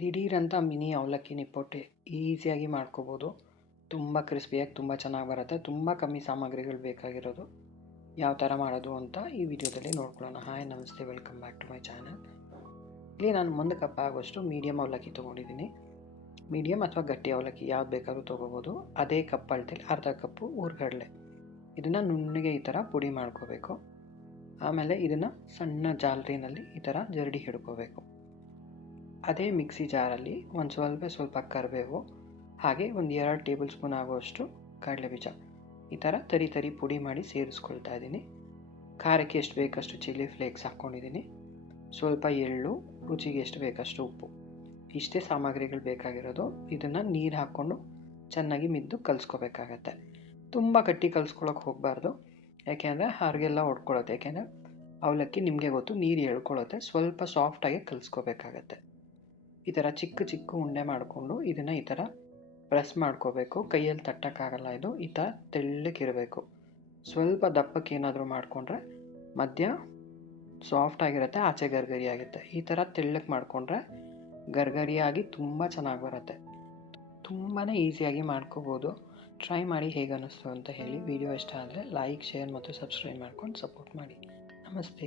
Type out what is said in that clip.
ದಿಢೀರಂತ ಮಿನಿ ಅವಲಕ್ಕಿ ನಿಪ್ಪೊಟ್ಟೆ ಈಸಿಯಾಗಿ ಮಾಡ್ಕೋಬೋದು. ತುಂಬ ಕ್ರಿಸ್ಪಿಯಾಗಿ ತುಂಬ ಚೆನ್ನಾಗಿ ಬರುತ್ತೆ. ತುಂಬ ಕಮ್ಮಿ ಸಾಮಗ್ರಿಗಳು ಬೇಕಾಗಿರೋದು. ಯಾವ ಥರ ಮಾಡೋದು ಅಂತ ಈ ವಿಡಿಯೋದಲ್ಲಿ ನೋಡ್ಕೊಳ್ಳೋಣ. ಹಾಯ್, ನಮಸ್ತೆ, welcome back to my channel. ಇಲ್ಲಿ ನಾನು ಒಂದು ಕಪ್ ಆಗುವಷ್ಟು ಮೀಡಿಯಮ್ ಅವಲಕ್ಕಿ ತೊಗೊಂಡಿದ್ದೀನಿ. ಮೀಡಿಯಮ್ ಅಥವಾ ಗಟ್ಟಿ ಅವಲಕ್ಕಿ ಯಾವ್ದು ಬೇಕಾದರೂ ತೊಗೋಬೋದು. ಅದೇ ಕಪ್ ಅಳತೆಲಿ ಅರ್ಧ ಕಪ್ಪು ಊರುಗಡಲೆ. ಇದನ್ನು ನುಣ್ಣಗೆ ಈ ಥರ ಪುಡಿ ಮಾಡ್ಕೋಬೇಕು. ಆಮೇಲೆ ಇದನ್ನು ಸಣ್ಣ ಜಾಲರಿನಲ್ಲಿ ಈ ಥರ ಜರಡಿ ಹಿಡ್ಕೋಬೇಕು. ಅದೇ ಮಿಕ್ಸಿ ಜಾರಲ್ಲಿ ಒಂದು ಸ್ವಲ್ಪ ಸ್ವಲ್ಪ ಕರಿಬೇವು, ಹಾಗೆ ಒಂದು ಎರಡು ಟೇಬಲ್ ಸ್ಪೂನ್ ಆಗುವಷ್ಟು ಕಡಲೆ ಬೀಜ ಈ ಥರ ತರಿ ತರಿ ಪುಡಿ ಮಾಡಿ ಸೇರಿಸ್ಕೊಳ್ತಾ ಇದ್ದೀನಿ. ಖಾರಕ್ಕೆ ಎಷ್ಟು ಬೇಕಷ್ಟು ಚಿಲ್ಲಿ ಫ್ಲೇಕ್ಸ್ ಹಾಕ್ಕೊಂಡಿದ್ದೀನಿ. ಸ್ವಲ್ಪ ಎಳ್ಳು, ರುಚಿಗೆ ಎಷ್ಟು ಬೇಕಷ್ಟು ಉಪ್ಪು. ಇಷ್ಟೇ ಸಾಮಗ್ರಿಗಳು ಬೇಕಾಗಿರೋದು. ಇದನ್ನು ನೀರು ಹಾಕ್ಕೊಂಡು ಚೆನ್ನಾಗಿ ಮಿದ್ದು ಕಲಿಸ್ಕೋಬೇಕಾಗತ್ತೆ. ತುಂಬ ಗಟ್ಟಿ ಕಲಿಸ್ಕೊಳಕ್ಕೆ ಹೋಗಬಾರ್ದು. ಯಾಕೆಂದರೆ ಹಾರಿಗೆಲ್ಲ ಹೊಡ್ಕೊಳುತ್ತೆ ಯಾಕೆಂದರೆ ಅವಲಕ್ಕಿ ನಿಮಗೆ ಗೊತ್ತು, ನೀರು ಎಳ್ಕೊಳ್ಳುತ್ತೆ ಸ್ವಲ್ಪ ಸಾಫ್ಟಾಗಿ ಕಲಿಸ್ಕೋಬೇಕಾಗತ್ತೆ. ಈ ಥರ ಚಿಕ್ಕ ಚಿಕ್ಕ ಉಂಡೆ ಮಾಡಿಕೊಂಡು ಇದನ್ನು ಈ ಥರ ಪ್ರೆಸ್ ಮಾಡ್ಕೋಬೇಕು. ಕೈಯಲ್ಲಿ ತಟ್ಟಕ್ಕಾಗಲ್ಲ ಇದು. ಈ ಥರ ತೆಳ್ಳಕ್ಕಿರಬೇಕು ಸ್ವಲ್ಪ ದಪ್ಪಕ್ಕೆ ಏನಾದರೂ ಮಾಡಿಕೊಂಡ್ರೆ ಮಧ್ಯ ಸಾಫ್ಟ್ ಆಗಿರುತ್ತೆ, ಆಚೆ ಗರ್ಗರಿ ಆಗುತ್ತೆ ಈ ಥರ ತೆಳ್ಳಕ್ಕೆ ಮಾಡಿಕೊಂಡ್ರೆ ಗರ್ಗರಿಯಾಗಿ ತುಂಬ ಚೆನ್ನಾಗಿ ಬರುತ್ತೆ. ತುಂಬಾ ಈಸಿಯಾಗಿ ಮಾಡ್ಕೋಬೋದು. ಟ್ರೈ ಮಾಡಿ ಹೇಗೆ ಅನ್ನಿಸ್ತು ಅಂತ ಹೇಳಿ. ವಿಡಿಯೋ ಇಷ್ಟ ಆದರೆ ಲೈಕ್, ಶೇರ್ ಮತ್ತು ಸಬ್ಸ್ಕ್ರೈಬ್ ಮಾಡ್ಕೊಂಡು ಸಪೋರ್ಟ್ ಮಾಡಿ. ನಮಸ್ತೆ.